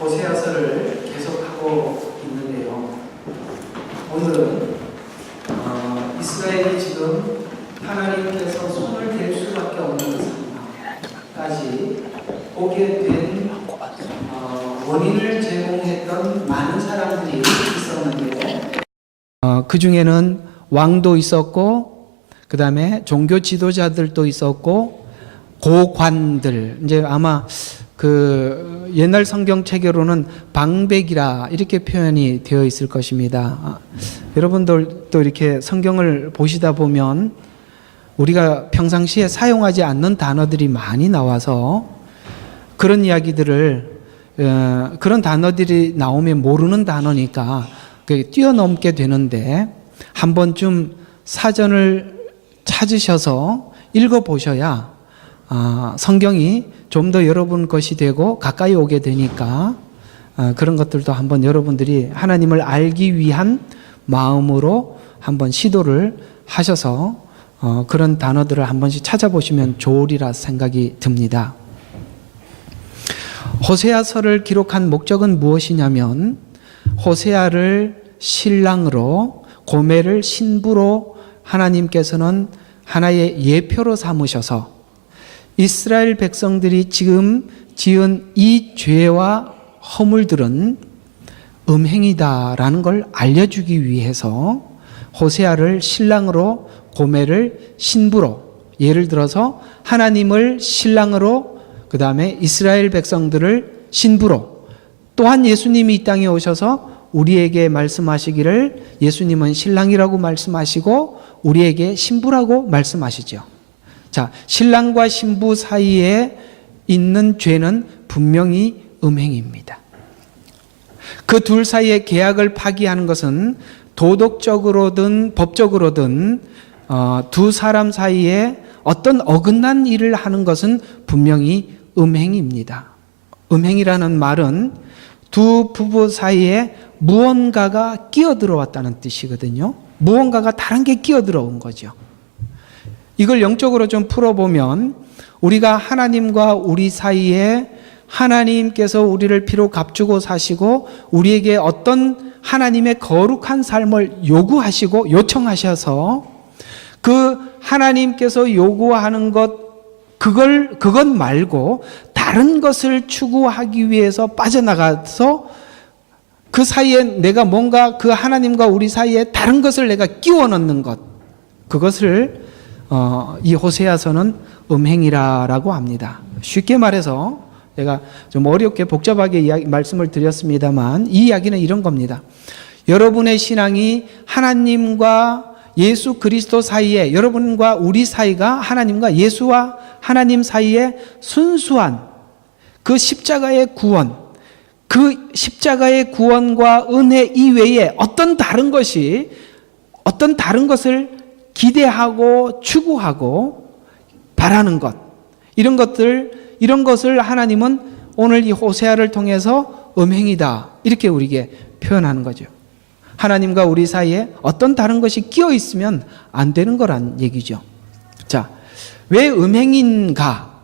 호세아서를 계속하고 있는데요. 오늘은 이스라엘이 지금 하나님께서 손을 댈 수밖에 없는 상황까지 오게 된 원인을 제공했던 많은 사람들이 있었는데 그 중에는 왕도 있었고, 그 다음에 종교 지도자들도 있었고, 고관들, 이제 아마 그 옛날 성경 체계로는 방백이라 이렇게 표현이 되어 있을 것입니다. 여러분들도 이렇게 성경을 보시다 보면 우리가 평상시에 사용하지 않는 단어들이 많이 나와서 그런 이야기들을 그런 단어들이 나오면 모르는 단어니까 뛰어넘게 되는데, 한 번쯤 사전을 찾으셔서 읽어보셔야 성경이 좀 더 여러분 것이 되고 가까이 오게 되니까 그런 것들도 한번 여러분들이 하나님을 알기 위한 마음으로 한번 시도를 하셔서 그런 단어들을 한 번씩 찾아보시면 좋으리라 생각이 듭니다. 호세아서를 기록한 목적은 무엇이냐면, 호세아를 신랑으로, 고멜을 신부로 하나님께서는 하나의 예표로 삼으셔서 이스라엘 백성들이 지금 지은 이 죄와 허물들은 음행이다라는 걸 알려주기 위해서 호세아를 신랑으로, 고멜을 신부로, 예를 들어서 하나님을 신랑으로, 그 다음에 이스라엘 백성들을 신부로, 또한 예수님이 이 땅에 오셔서 우리에게 말씀하시기를 예수님은 신랑이라고 말씀하시고 우리에게 신부라고 말씀하시죠. 자, 신랑과 신부 사이에 있는 죄는 분명히 음행입니다. 그 둘 사이의 계약을 파기하는 것은 도덕적으로든 법적으로든 두 사람 사이에 어떤 어긋난 일을 하는 것은 분명히 음행입니다. 음행이라는 말은 두 부부 사이에 무언가가 끼어들어왔다는 뜻이거든요. 무언가가 다른 게 끼어들어온 거죠. 이걸 영적으로 좀 풀어보면, 우리가 하나님과 우리 사이에 하나님께서 우리를 피로 값주고 사시고 우리에게 어떤 하나님의 거룩한 삶을 요구하시고 요청하셔서 그 하나님께서 요구하는 그것 말고 다른 것을 추구하기 위해서 빠져나가서 그 사이에 내가 뭔가 그 하나님과 우리 사이에 다른 것을 내가 끼워 넣는 것, 그것을 이 호세아서는 음행이라고 합니다. 쉽게 말해서 제가 좀 어렵게 복잡하게 말씀을 드렸습니다만, 이 이야기는 이런 겁니다. 여러분의 신앙이 하나님과 예수 그리스도 사이에, 여러분과 우리 사이가 하나님과 예수와 하나님 사이에 순수한 그 십자가의 구원, 그 십자가의 구원과 은혜 이외에 어떤 다른 것을 기대하고 추구하고 바라는 것, 이런 것을 하나님은 오늘 이 호세아를 통해서 음행이다, 이렇게 우리에게 표현하는 거죠. 하나님과 우리 사이에 어떤 다른 것이 끼어 있으면 안 되는 거란 얘기죠. 자, 왜 음행인가?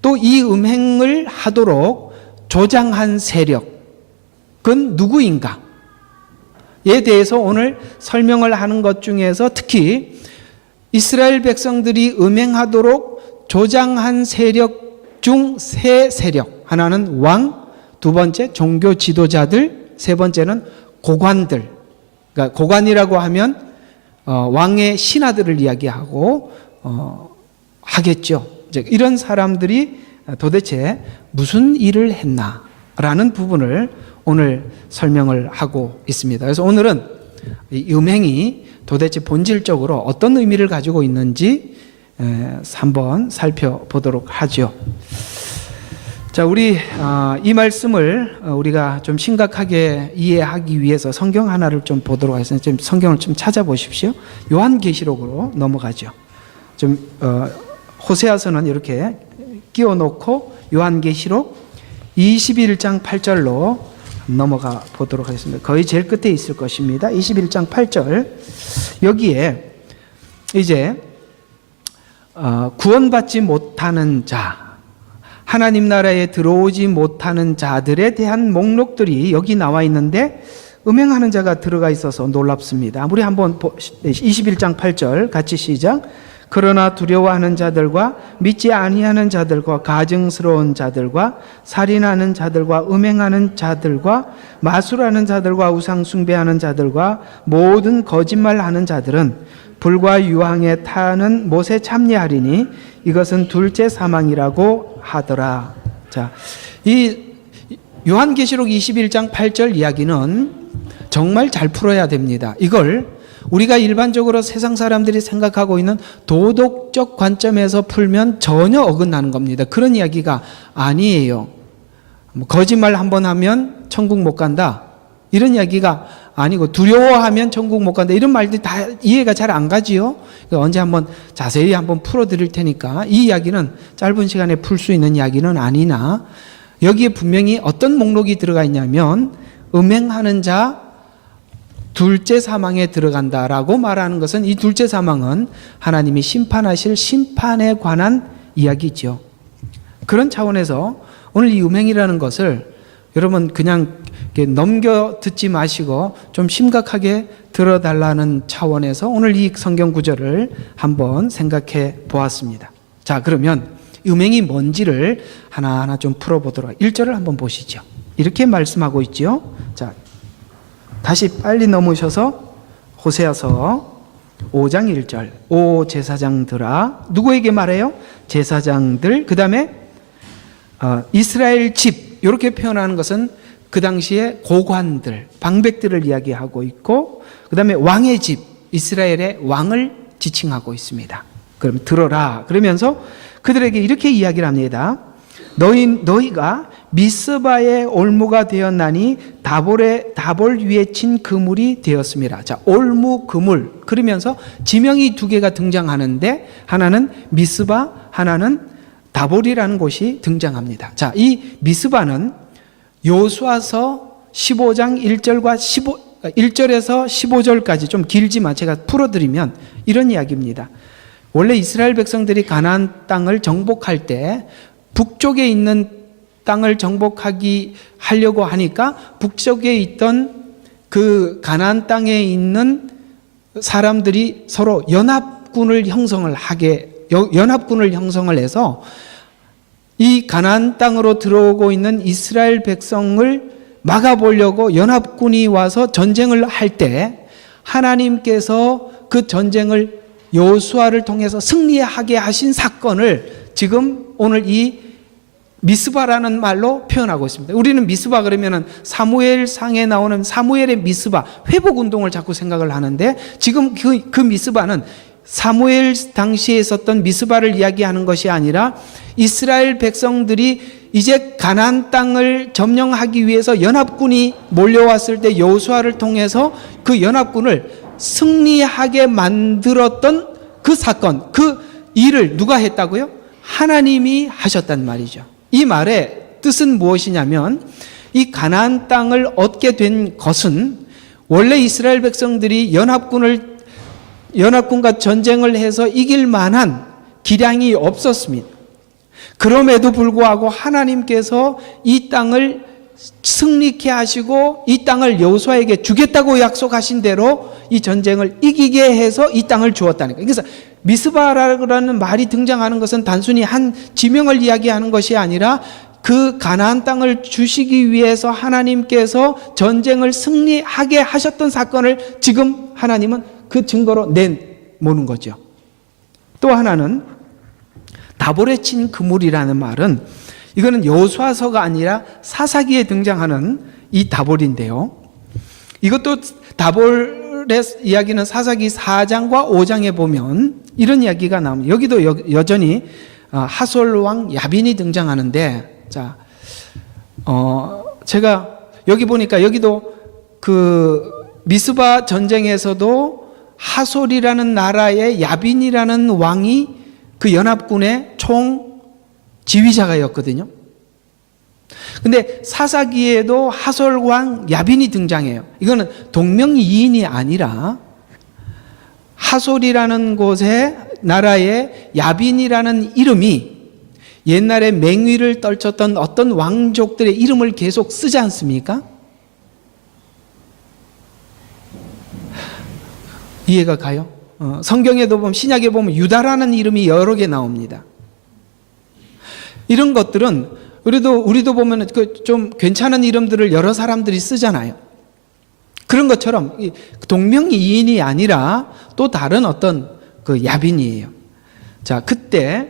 또 이 음행을 하도록 조장한 세력은 누구인가? 에 대해서 오늘 설명을 하는 것 중에서 특히 이스라엘 백성들이 음행하도록 조장한 세력 중 세 세력, 하나는 왕, 두 번째 종교 지도자들, 세 번째는 고관들. 그러니까 고관이라고 하면 왕의 신하들을 이야기하고 하겠죠. 이런 사람들이 도대체 무슨 일을 했나라는 부분을 오늘 설명을 하고 있습니다. 그래서 오늘은 이 음행이 도대체 본질적으로 어떤 의미를 가지고 있는지 한번 살펴보도록 하죠. 자, 우리 이 말씀을 우리가 좀 심각하게 이해하기 위해서 성경 하나를 좀 보도록 하겠습니다. 좀 성경을 좀 찾아보십시오. 요한계시록으로 넘어가죠. 좀 호세아서는 이렇게 끼워놓고 요한계시록 21장 8절로 넘어가 보도록 하겠습니다. 거의 제일 끝에 있을 것입니다. 21장 8절. 여기에 이제 구원받지 못하는 자, 하나님 나라에 들어오지 못하는 자들에 대한 목록들이 여기 나와 있는데 음행하는 자가 들어가 있어서 놀랍습니다. 우리 한번 21장 8절 같이 시작. 그러나 두려워하는 자들과 믿지 아니하는 자들과 가증스러운 자들과 살인하는 자들과 음행하는 자들과 마술하는 자들과 우상 숭배하는 자들과 모든 거짓말하는 자들은 불과 유황에 타는 못에 참여하리니 이것은 둘째 사망이라고 하더라. 자, 이 요한계시록 21장 8절 이야기는 정말 잘 풀어야 됩니다. 이걸 우리가 일반적으로 세상 사람들이 생각하고 있는 도덕적 관점에서 풀면 전혀 어긋나는 겁니다. 그런 이야기가 아니에요. 거짓말 한번 하면 천국 못 간다, 이런 이야기가 아니고, 두려워하면 천국 못 간다, 이런 말들이 다 이해가 잘 안 가지요. 언제 한번 자세히 한번 풀어드릴 테니까, 이 이야기는 짧은 시간에 풀 수 있는 이야기는 아니나 여기에 분명히 어떤 목록이 들어가 있냐면 음행하는 자 둘째 사망에 들어간다라고 말하는 것은, 이 둘째 사망은 하나님이 심판하실 심판에 관한 이야기죠. 그런 차원에서 오늘 이 음행이라는 것을 여러분 그냥 넘겨 듣지 마시고 좀 심각하게 들어달라는 차원에서 오늘 이 성경 구절을 한번 생각해 보았습니다. 자, 그러면 음행이 뭔지를 하나하나 좀 풀어보도록. 1절을 한번 보시죠. 이렇게 말씀하고 있죠. 자, 다시 빨리 넘으셔서 호세아서 5장 1절. 오 제사장들아, 누구에게 말해요? 제사장들. 그 다음에 이스라엘 집, 이렇게 표현하는 것은 그 당시에 고관들, 방백들을 이야기하고 있고, 그 다음에 왕의 집, 이스라엘의 왕을 지칭하고 있습니다. 그럼 들어라 그러면서 그들에게 이렇게 이야기를 합니다. 너희가 미스바의 올무가 되었나니 다볼 위에 친 그물이 되었습니다. 자, 올무, 그물. 그러면서 지명이 두 개가 등장하는데 하나는 미스바, 하나는 다볼이라는 곳이 등장합니다. 자, 이 미스바는 요수아서 15장 1절에서 15절까지 좀 길지만 제가 풀어드리면 이런 이야기입니다. 원래 이스라엘 백성들이 가나안 땅을 정복할 때 북쪽에 있는 땅을 하려고 하니까 북쪽에 있던 그 가나안 땅에 있는 사람들이 서로 연합군을 형성을 해서 이 가나안 땅으로 들어오고 있는 이스라엘 백성을 막아보려고 연합군이 와서 전쟁을 할 때 하나님께서 그 전쟁을 여호수아를 통해서 승리하게 하신 사건을 지금 오늘 이 미스바라는 말로 표현하고 있습니다. 우리는 미스바 그러면은 사무엘상에 나오는 사무엘의 미스바, 회복 운동을 자꾸 생각을 하는데, 지금 그 미스바는 사무엘 당시에 있었던 미스바를 이야기하는 것이 아니라 이스라엘 백성들이 이제 가나안 땅을 점령하기 위해서 연합군이 몰려왔을 때 여호수아를 통해서 그 연합군을 승리하게 만들었던 그 사건, 그 일을 누가 했다고요? 하나님이 하셨단 말이죠. 이 말의 뜻은 무엇이냐면, 이 가나안 땅을 얻게 된 것은 원래 이스라엘 백성들이 연합군과 전쟁을 해서 이길 만한 기량이 없었습니다. 그럼에도 불구하고 하나님께서 이 땅을 승리케 하시고 이 땅을 여호수아에게 주겠다고 약속하신 대로 이 전쟁을 이기게 해서 이 땅을 주었다니까. 그래서 미스바라는 말이 등장하는 것은 단순히 한 지명을 이야기하는 것이 아니라 그 가나안 땅을 주시기 위해서 하나님께서 전쟁을 승리하게 하셨던 사건을 지금 하나님은 그 증거로 내모는 거죠. 또 하나는 다볼에 친 그물이라는 말은, 이거는 여호수아서가 아니라 사사기에 등장하는 이 다볼인데요. 이것도 다볼의 이야기는 사사기 4장과 5장에 보면 이런 이야기가 나옵니다. 여기도 여전히 하솔 왕 야빈이 등장하는데, 자, 제가 여기 보니까 여기도 그 미스바 전쟁에서도 하솔이라는 나라의 야빈이라는 왕이 그 연합군의 총 지휘자가였거든요. 근데 사사기에도 하솔 왕 야빈이 등장해요. 이거는 동명이인이 아니라 하솔이라는 곳의 나라의 야빈이라는 이름이 옛날에 맹위를 떨쳤던 어떤 왕족들의 이름을 계속 쓰지 않습니까? 이해가 가요? 성경에도 보면, 신약에 보면 유다라는 이름이 여러 개 나옵니다. 이런 것들은 우리도 보면 좀 괜찮은 이름들을 여러 사람들이 쓰잖아요. 그런 것처럼 동명이인이 아니라 또 다른 어떤 그 야빈이에요. 자, 그때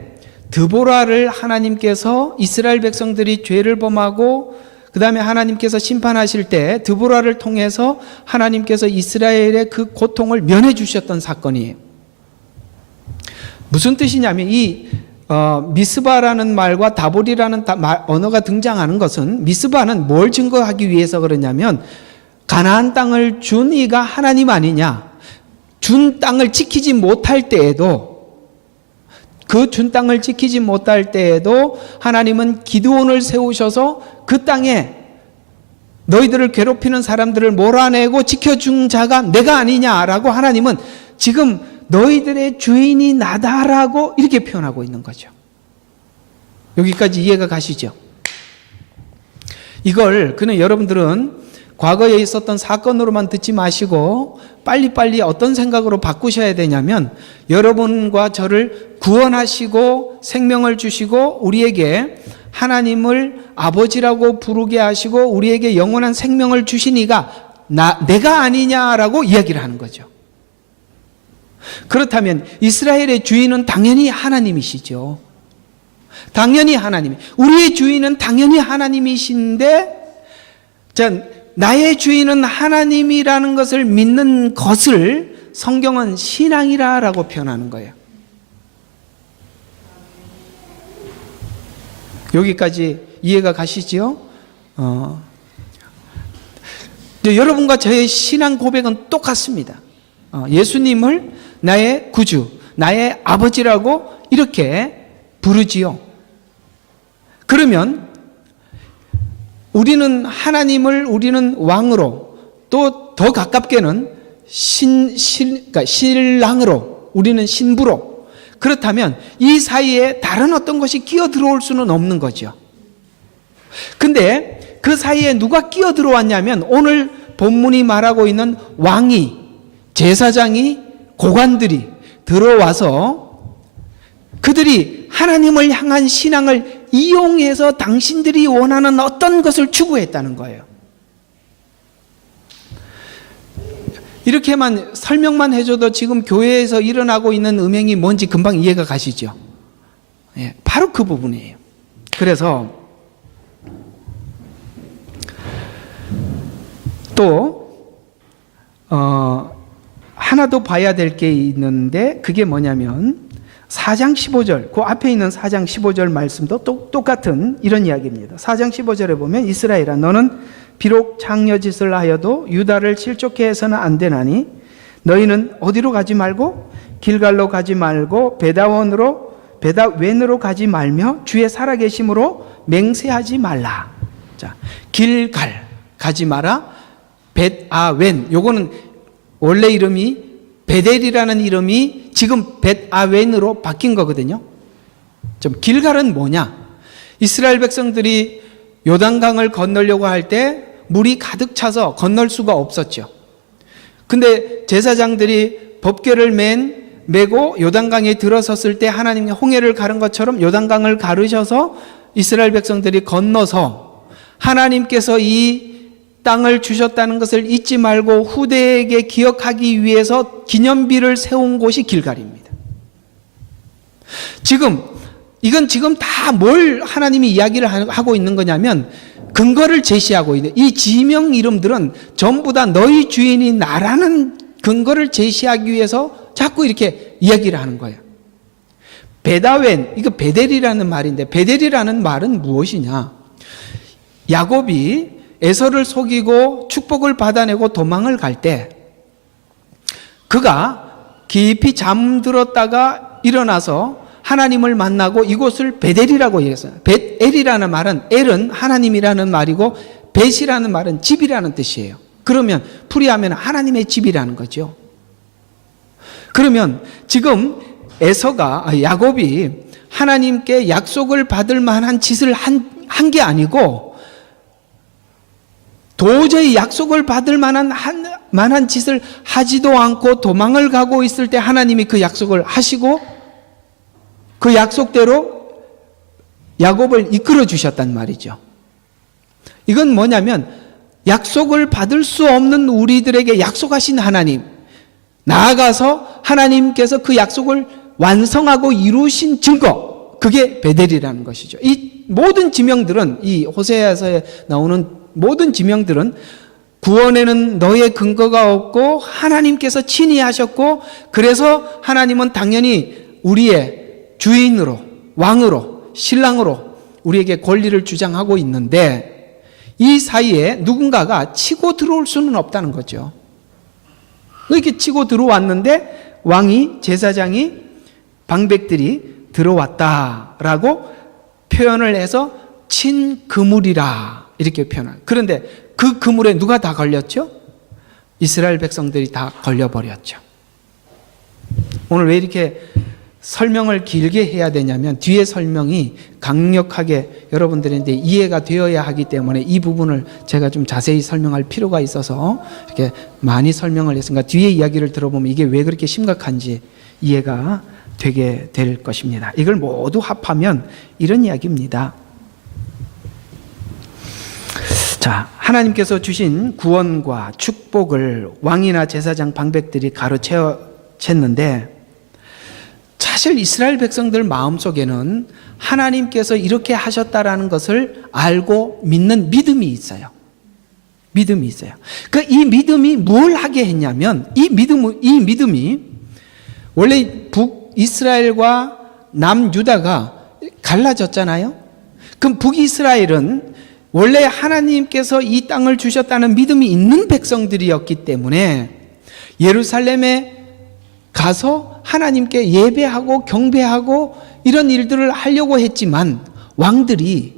드보라를 하나님께서 이스라엘 백성들이 죄를 범하고 그 다음에 하나님께서 심판하실 때 드보라를 통해서 하나님께서 이스라엘의 그 고통을 면해 주셨던 사건이에요. 무슨 뜻이냐면 이 미스바라는 말과 다볼이라는 언어가 등장하는 것은, 미스바는 뭘 증거하기 위해서 그러냐면 가나안 땅을 준 이가 하나님 아니냐, 준 땅을 지키지 못할 때에도, 그 준 땅을 지키지 못할 때에도 하나님은 기드온을 세우셔서 그 땅에 너희들을 괴롭히는 사람들을 몰아내고 지켜준 자가 내가 아니냐라고 하나님은 지금 너희들의 주인이 나다라고 이렇게 표현하고 있는 거죠. 여기까지 이해가 가시죠? 이걸 그는 여러분들은 과거에 있었던 사건으로만 듣지 마시고 빨리빨리 어떤 생각으로 바꾸셔야 되냐면, 여러분과 저를 구원하시고 생명을 주시고 우리에게 하나님을 아버지라고 부르게 하시고 우리에게 영원한 생명을 주신 이가 내가 아니냐라고 이야기를 하는 거죠. 그렇다면 이스라엘의 주인은 당연히 하나님이시죠. 당연히 하나님. 우리의 주인은 당연히 하나님이신데, 자, 나의 주인은 하나님이라는 것을 믿는 것을 성경은 신앙이라고 표현하는 거예요. 여기까지 이해가 가시죠? 여러분과 저의 신앙 고백은 똑같습니다. 예수님을 나의 구주, 나의 아버지라고 이렇게 부르지요. 그러면 우리는 하나님을 우리는 왕으로, 또 더 가깝게는 그러니까 신랑으로, 우리는 신부로, 그렇다면 이 사이에 다른 어떤 것이 끼어 들어올 수는 없는 거죠. 근데 그 사이에 누가 끼어 들어왔냐면, 오늘 본문이 말하고 있는 왕이, 제사장이, 고관들이 들어와서 그들이 하나님을 향한 신앙을 이용해서 당신들이 원하는 어떤 것을 추구했다는 거예요. 이렇게만 설명만 해줘도 지금 교회에서 일어나고 있는 음행이 뭔지 금방 이해가 가시죠? 예, 바로 그 부분이에요. 그래서 또 하나 더 봐야 될 게 있는데, 그게 뭐냐면 4장 15절, 그 앞에 있는 4장 15절 말씀도 똑같은 이런 이야기입니다. 4장 15절에 보면, 이스라엘아 너는 비록 장려짓을 하여도 유다를 실족해 해서는 안 되나니 너희는 어디로 가지 말고 길갈로 가지 말고 베다웬으로 가지 말며 주의 살아계심으로 맹세하지 말라. 자, 길갈 가지 마라. 벳아웬, 요거는 원래 이름이 베델이라는 이름이 지금 벳아웬으로 바뀐 거거든요. 좀 길갈은 뭐냐? 이스라엘 백성들이 요단강을 건너려고 할 때 물이 가득 차서 건널 수가 없었죠. 근데 제사장들이 법궤를 메고 요단강에 들어섰을 때 하나님이 홍해를 가른 것처럼 요단강을 가르셔서 이스라엘 백성들이 건너서 하나님께서 이 땅을 주셨다는 것을 잊지 말고 후대에게 기억하기 위해서 기념비를 세운 곳이 길갈입니다. 이건 지금 다 뭘 하나님이 이야기를 하고 있는 거냐면, 근거를 제시하고 있는, 이 지명 이름들은 전부 다 너희 주인이 나라는 근거를 제시하기 위해서 자꾸 이렇게 이야기를 하는 거예요. 베다웬, 이거 베델이라는 말인데, 베델이라는 말은 무엇이냐? 야곱이 에서를 속이고 축복을 받아내고 도망을 갈 때 그가 깊이 잠들었다가 일어나서 하나님을 만나고 이곳을 베델이라고 얘기했어요. 벳엘이라는 말은, 엘은 하나님이라는 말이고 벳이라는 말은 집이라는 뜻이에요. 그러면 풀이하면 하나님의 집이라는 거죠. 그러면 지금 야곱이 하나님께 약속을 받을 만한 짓을 한 게 아니고 도저히 약속을 받을 만한 짓을 하지도 않고 도망을 가고 있을 때 하나님이 그 약속을 하시고 그 약속대로 야곱을 이끌어 주셨단 말이죠. 이건 뭐냐면 약속을 받을 수 없는 우리들에게 약속하신 하나님, 나아가서 하나님께서 그 약속을 완성하고 이루신 증거, 그게 베델이라는 것이죠. 이 모든 지명들은, 이 호세아서에 나오는 모든 지명들은 구원에는 너의 근거가 없고 하나님께서 친히 하셨고, 그래서 하나님은 당연히 우리의 주인으로, 왕으로, 신랑으로 우리에게 권리를 주장하고 있는데, 이 사이에 누군가가 치고 들어올 수는 없다는 거죠. 이렇게 치고 들어왔는데 왕이, 제사장이, 방백들이 들어왔다라고 표현을 해서 친그물이라 이렇게 표현합니다. 그런데 그 그물에 누가 다 걸렸죠? 이스라엘 백성들이 다 걸려버렸죠. 오늘 왜 이렇게 설명을 길게 해야 되냐면 뒤에 설명이 강력하게 여러분들한테 이해가 되어야 하기 때문에 이 부분을 제가 좀 자세히 설명할 필요가 있어서 이렇게 많이 설명을 했으니까 뒤에 이야기를 들어보면 이게 왜 그렇게 심각한지 이해가 되게 될 것입니다. 이걸 모두 합하면 이런 이야기입니다. 자, 하나님께서 주신 구원과 축복을 왕이나 제사장, 방백들이 가로챘는데 사실 이스라엘 백성들 마음속에는 하나님께서 이렇게 하셨다라는 것을 알고 믿는 믿음이 있어요. 믿음이 있어요. 이 믿음이 뭘 하게 했냐면 이 믿음이 원래 북이스라엘과 남유다가 갈라졌잖아요. 그럼 북이스라엘은 원래 하나님께서 이 땅을 주셨다는 믿음이 있는 백성들이었기 때문에 예루살렘에 가서 하나님께 예배하고 경배하고 이런 일들을 하려고 했지만 왕들이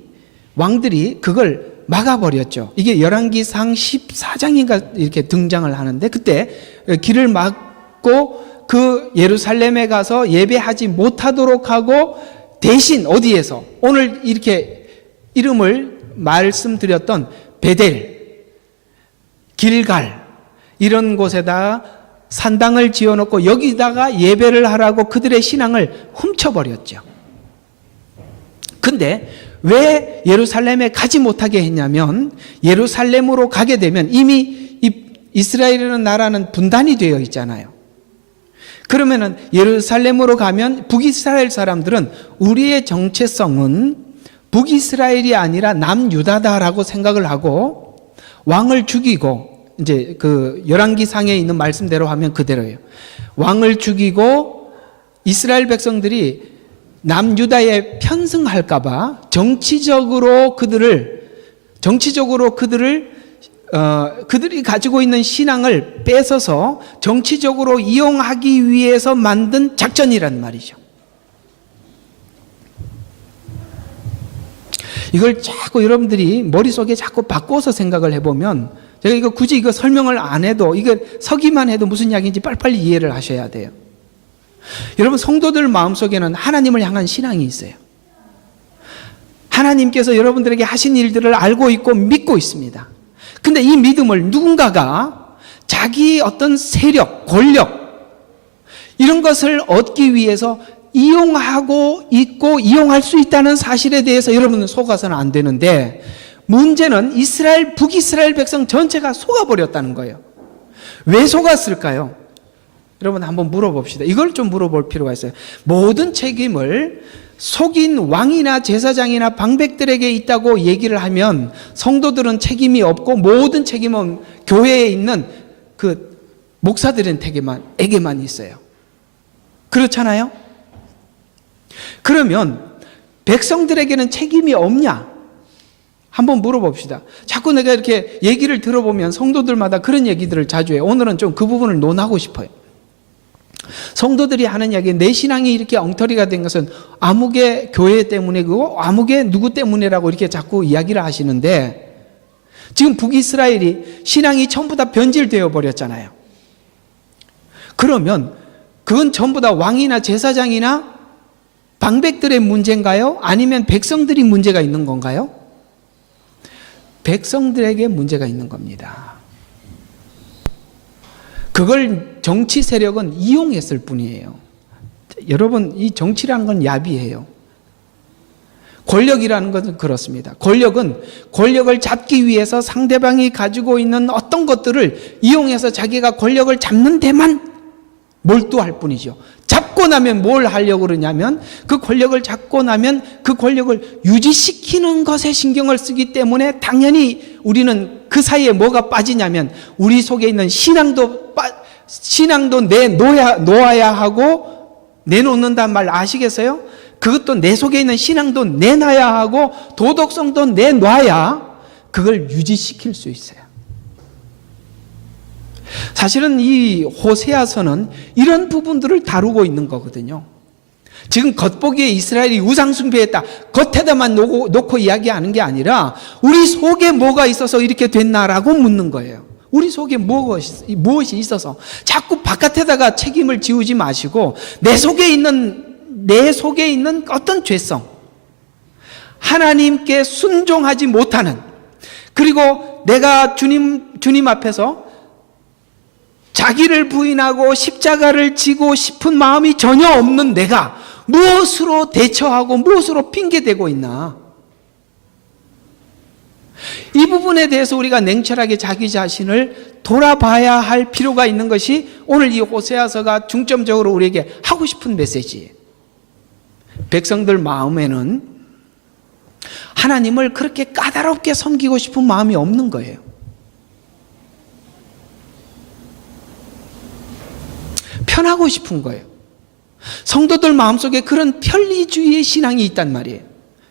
그걸 막아버렸죠. 이게 열왕기상 14장인가 이렇게 등장을 하는데 그때 길을 막고 그 예루살렘에 가서 예배하지 못하도록 하고 대신 어디에서 오늘 이렇게 이름을 말씀드렸던 베델, 길갈 이런 곳에다가 산당을 지어놓고 여기다가 예배를 하라고 그들의 신앙을 훔쳐버렸죠. 근데 왜 예루살렘에 가지 못하게 했냐면 예루살렘으로 가게 되면 이미 이스라엘이라는 나라는 분단이 되어 있잖아요. 그러면은 예루살렘으로 가면 북이스라엘 사람들은 우리의 정체성은 북이스라엘이 아니라 남유다다라고 생각을 하고 왕을 죽이고 이제 그 열왕기상에 있는 말씀대로 하면 그대로예요. 왕을 죽이고 이스라엘 백성들이 남유다에 편승할까봐 정치적으로 그들이 가지고 있는 신앙을 뺏어서 정치적으로 이용하기 위해서 만든 작전이란 말이죠. 이걸 자꾸 여러분들이 머릿속에 자꾸 바꿔서 생각을 해보면 제가 굳이 설명을 안 해도 서기만 해도 무슨 이야기인지 빨리빨리 이해를 하셔야 돼요. 여러분 성도들 마음속에는 하나님을 향한 신앙이 있어요. 하나님께서 여러분들에게 하신 일들을 알고 있고 믿고 있습니다. 근데 이 믿음을 누군가가 자기 어떤 세력, 권력 이런 것을 얻기 위해서 이용하고 있고 이용할 수 있다는 사실에 대해서 여러분은 속아서는 안 되는데 문제는 북이스라엘 백성 전체가 속아버렸다는 거예요. 왜 속았을까요? 여러분 한번 물어봅시다. 이걸 좀 물어볼 필요가 있어요. 모든 책임을 속인 왕이나 제사장이나 방백들에게 있다고 얘기를 하면 성도들은 책임이 없고 모든 책임은 교회에 있는 그 목사들에게만 있어요. 그렇잖아요? 그러면 백성들에게는 책임이 없냐? 한번 물어봅시다. 자꾸 내가 이렇게 얘기를 들어보면 성도들마다 그런 얘기들을 자주 해요. 오늘은 좀 그 부분을 논하고 싶어요. 성도들이 하는 이야기, 내 신앙이 이렇게 엉터리가 된 것은 아무개 교회 때문이고 아무개 누구 때문이라고 이렇게 자꾸 이야기를 하시는데 지금 북이스라엘이 신앙이 전부 다 변질되어 버렸잖아요. 그러면 그건 전부 다 왕이나 제사장이나 방백들의 문제인가요? 아니면 백성들이 문제가 있는 건가요? 백성들에게 문제가 있는 겁니다. 그걸 정치 세력은 이용했을 뿐이에요. 여러분, 이 정치라는 건 야비해요. 권력이라는 것은 그렇습니다. 권력은 권력을 잡기 위해서 상대방이 가지고 있는 어떤 것들을 이용해서 자기가 권력을 잡는 데만 몰두할 뿐이죠. 잡고 나면 뭘 하려고 그러냐면 그 권력을 잡고 나면 그 권력을 유지시키는 것에 신경을 쓰기 때문에 당연히 우리는 그 사이에 뭐가 빠지냐면 우리 속에 있는 신앙도 내놓아야 하고, 내놓는다는 말 아시겠어요? 그것도 내 속에 있는 신앙도 내놔야 하고 도덕성도 내놔야 그걸 유지시킬 수 있어요. 사실은 이 호세아서는 이런 부분들을 다루고 있는 거거든요. 지금 겉보기에 이스라엘이 우상숭배했다, 겉에다만 놓고 이야기하는 게 아니라 우리 속에 뭐가 있어서 이렇게 됐나라고 묻는 거예요. 우리 속에 무엇이 있어서 자꾸 바깥에다가 책임을 지우지 마시고 내 속에 있는 어떤 죄성, 하나님께 순종하지 못하는, 그리고 내가 주님 앞에서 자기를 부인하고 십자가를 지고 싶은 마음이 전혀 없는 내가 무엇으로 대처하고 무엇으로 핑계대고 있나? 이 부분에 대해서 우리가 냉철하게 자기 자신을 돌아봐야 할 필요가 있는 것이 오늘 이 호세아서가 중점적으로 우리에게 하고 싶은 메시지예요. 백성들 마음에는 하나님을 그렇게 까다롭게 섬기고 싶은 마음이 없는 거예요. 편하고 싶은 거예요. 성도들 마음속에 그런 편리주의의 신앙이 있단 말이에요.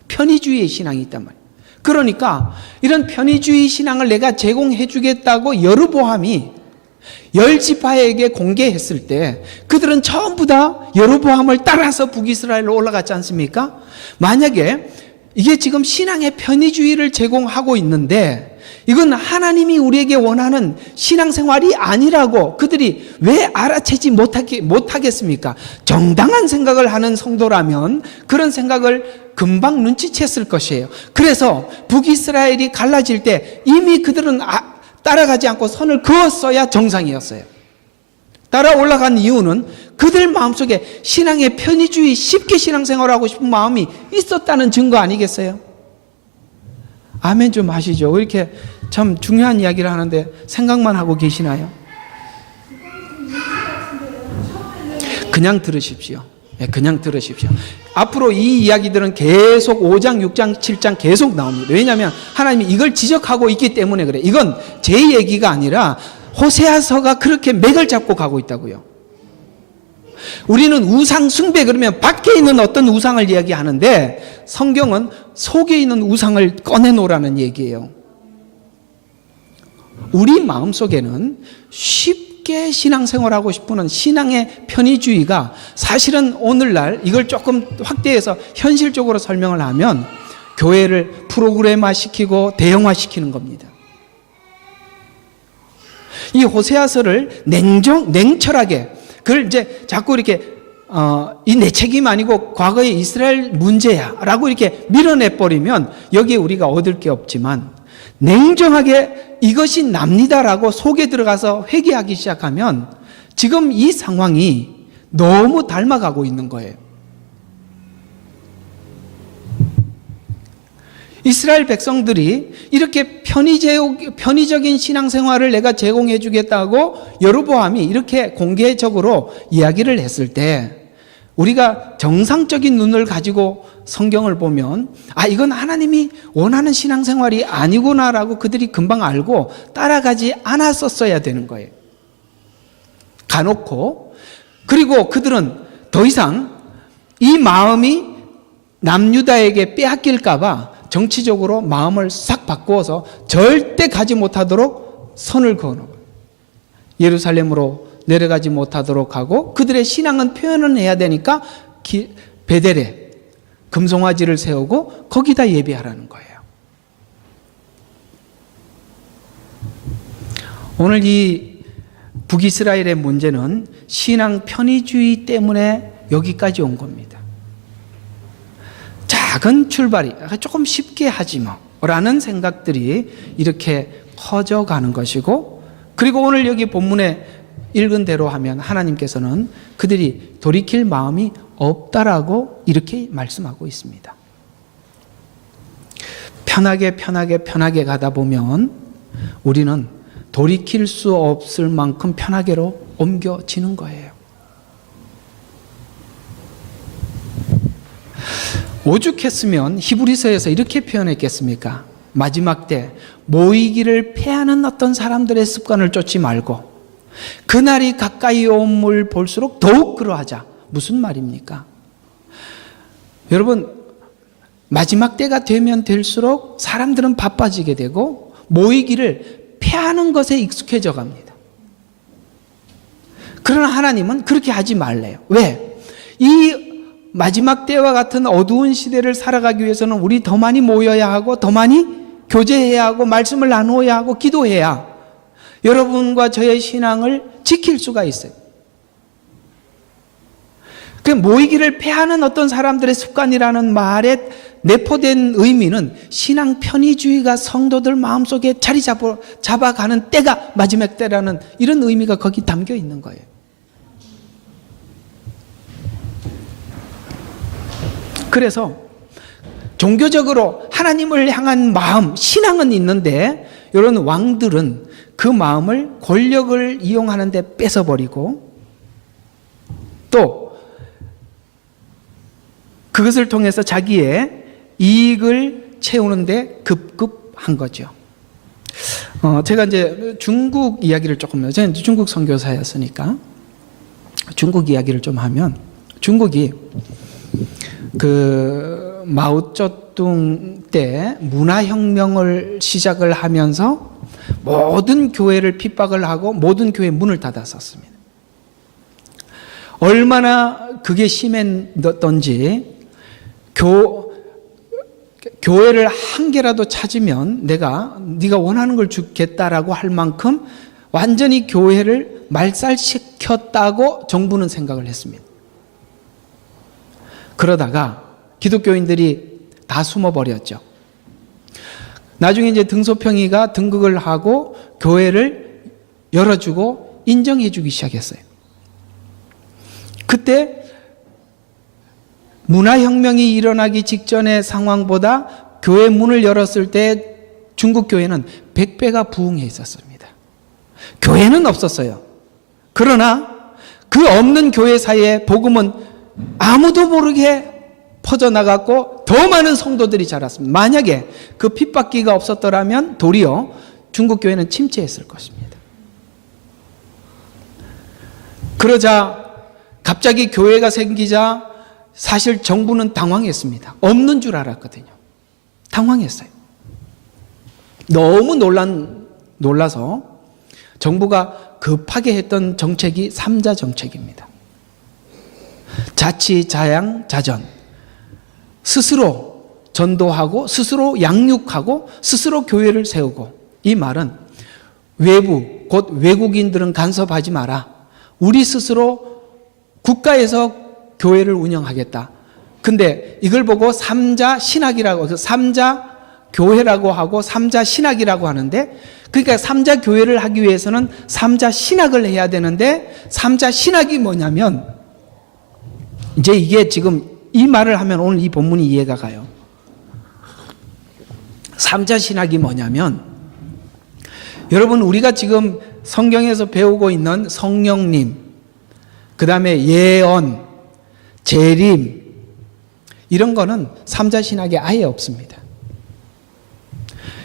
편의주의의 신앙이 있단 말이에요. 그러니까 이런 편의주의 신앙을 내가 제공해 주겠다고 여로보암이 10지파에게 공개했을 때 그들은 전부 다 여로보암을 따라서 북이스라엘로 올라갔지 않습니까? 만약에 이게 지금 신앙의 편의주의를 제공하고 있는데 이건 하나님이 우리에게 원하는 신앙생활이 아니라고 그들이 왜 알아채지 못하겠습니까? 정당한 생각을 하는 성도라면 그런 생각을 금방 눈치챘을 것이에요. 그래서 북이스라엘이 갈라질 때 이미 그들은 따라가지 않고 선을 그었어야 정상이었어요. 따라 올라간 이유는 그들 마음속에 신앙의 편의주의, 쉽게 신앙생활하고 싶은 마음이 있었다는 증거 아니겠어요? 아멘 좀 하시죠. 왜 이렇게 참 중요한 이야기를 하는데 생각만 하고 계시나요? 그냥 들으십시오. 그냥 들으십시오. 앞으로 이 이야기들은 계속 5장, 6장, 7장 계속 나옵니다. 왜냐하면 하나님이 이걸 지적하고 있기 때문에 그래요. 이건 제 얘기가 아니라 호세아서가 그렇게 맥을 잡고 가고 있다고요. 우리는 우상 숭배 그러면 밖에 있는 어떤 우상을 이야기하는데 성경은 속에 있는 우상을 꺼내놓으라는 얘기예요. 우리 마음속에는 쉽게 신앙생활하고 싶은 신앙의 편의주의가 사실은 오늘날 이걸 조금 확대해서 현실적으로 설명을 하면 교회를 프로그램화시키고 대형화시키는 겁니다. 이 호세아서를 냉철하게 그걸 이제 자꾸 이렇게 이 내 책임 아니고 과거의 이스라엘 문제야 라고 이렇게 밀어내버리면 여기에 우리가 얻을 게 없지만 냉정하게 이것이 납니다라고 속에 들어가서 회개하기 시작하면 지금 이 상황이 너무 닮아가고 있는 거예요. 이스라엘 백성들이 이렇게 편의적인 신앙생활을 내가 제공해 주겠다고 여로보암이 이렇게 공개적으로 이야기를 했을 때 우리가 정상적인 눈을 가지고 성경을 보면 이건 하나님이 원하는 신앙생활이 아니구나라고 그들이 금방 알고 따라가지 않았었어야 되는 거예요. 가놓고 그리고 그들은 더 이상 이 마음이 남유다에게 빼앗길까 봐 정치적으로 마음을 싹 바꾸어서 절대 가지 못하도록 선을 그어놓은 거예요. 예루살렘으로 내려가지 못하도록 하고 그들의 신앙은 표현은 해야 되니까 베델에 금송아지를 세우고 거기다 예배하라는 거예요. 오늘 이 북이스라엘의 문제는 신앙 편의주의 때문에 여기까지 온 겁니다. 작은 출발이 조금 쉽게 하지 뭐 라는 생각들이 이렇게 커져가는 것이고, 그리고 오늘 여기 본문에 읽은 대로 하면 하나님께서는 그들이 돌이킬 마음이 없다라고 이렇게 말씀하고 있습니다. 편하게 가다 보면 우리는 돌이킬 수 없을 만큼 편하게로 옮겨지는 거예요. 오죽했으면 히브리서에서 이렇게 표현했겠습니까? 마지막 때 모이기를 패하는 어떤 사람들의 습관을 쫓지 말고 그날이 가까이 옴을 볼수록 더욱 그러하자. 무슨 말입니까? 여러분, 마지막 때가 되면 될수록 사람들은 바빠지게 되고 모이기를 패하는 것에 익숙해져 갑니다. 그러나 하나님은 그렇게 하지 말래요. 왜? 이 마지막 때와 같은 어두운 시대를 살아가기 위해서는 우리 더 많이 모여야 하고 더 많이 교제해야 하고 말씀을 나누어야 하고 기도해야 여러분과 저의 신앙을 지킬 수가 있어요. 그 모이기를 패하는 어떤 사람들의 습관이라는 말에 내포된 의미는 신앙 편의주의가 성도들 마음속에 자리 잡아가는 때가 마지막 때라는 이런 의미가 거기 담겨 있는 거예요. 그래서 종교적으로 하나님을 향한 마음, 신앙은 있는데 이런 왕들은 그 마음을 권력을 이용하는 데 뺏어버리고 또 그것을 통해서 자기의 이익을 채우는 데 급급한 거죠. 제가 이제 중국 이야기를 조금 해요. 저는 중국 선교사였으니까 중국 이야기를 좀 하면, 중국이 그 마오쩌둥 때 문화혁명을 시작을 하면서 모든 교회를 핍박을 하고 모든 교회 문을 닫았었습니다. 얼마나 그게 심했던지 교회를 한 개라도 찾으면 네가 원하는 걸 주겠다라고 할 만큼 완전히 교회를 말살시켰다고 정부는 생각을 했습니다. 그러다가 기독교인들이 다 숨어버렸죠. 나중에 이제 등소평이가 등극을 하고 교회를 열어주고 인정해주기 시작했어요. 그때 문화혁명이 일어나기 직전의 상황보다 교회 문을 열었을 때 중국 교회는 100배가 부흥해 있었습니다. 교회는 없었어요. 그러나 그 없는 교회 사이에 복음은 아무도 모르게 퍼져나갔고 더 많은 성도들이 자랐습니다. 만약에 그 핍박기가 없었더라면 도리어 중국 교회는 침체했을 것입니다. 그러자 갑자기 교회가 생기자 사실 정부는 당황했습니다. 없는 줄 알았거든요. 당황했어요. 너무 놀라서 정부가 급하게 했던 정책이 3자 정책입니다. 자치, 자양, 자전. 스스로 전도하고 스스로 양육하고 스스로 교회를 세우고, 이 말은 외부, 곧 외국인들은 간섭하지 마라. 우리 스스로 국가에서 교회를 운영하겠다. 근데 이걸 보고 3자 신학이라고, 3자 교회라고 하고 3자 신학이라고 하는데, 그러니까 3자 교회를 하기 위해서는 3자 신학을 해야 되는데, 3자 신학이 뭐냐면, 이제 이게 지금 이 말을 하면 오늘 이 본문이 이해가 가요. 3자 신학이 뭐냐면, 여러분 우리가 지금 성경에서 배우고 있는 성령님, 그 다음에 예언, 재림, 이런 거는 3자 신학에 아예 없습니다.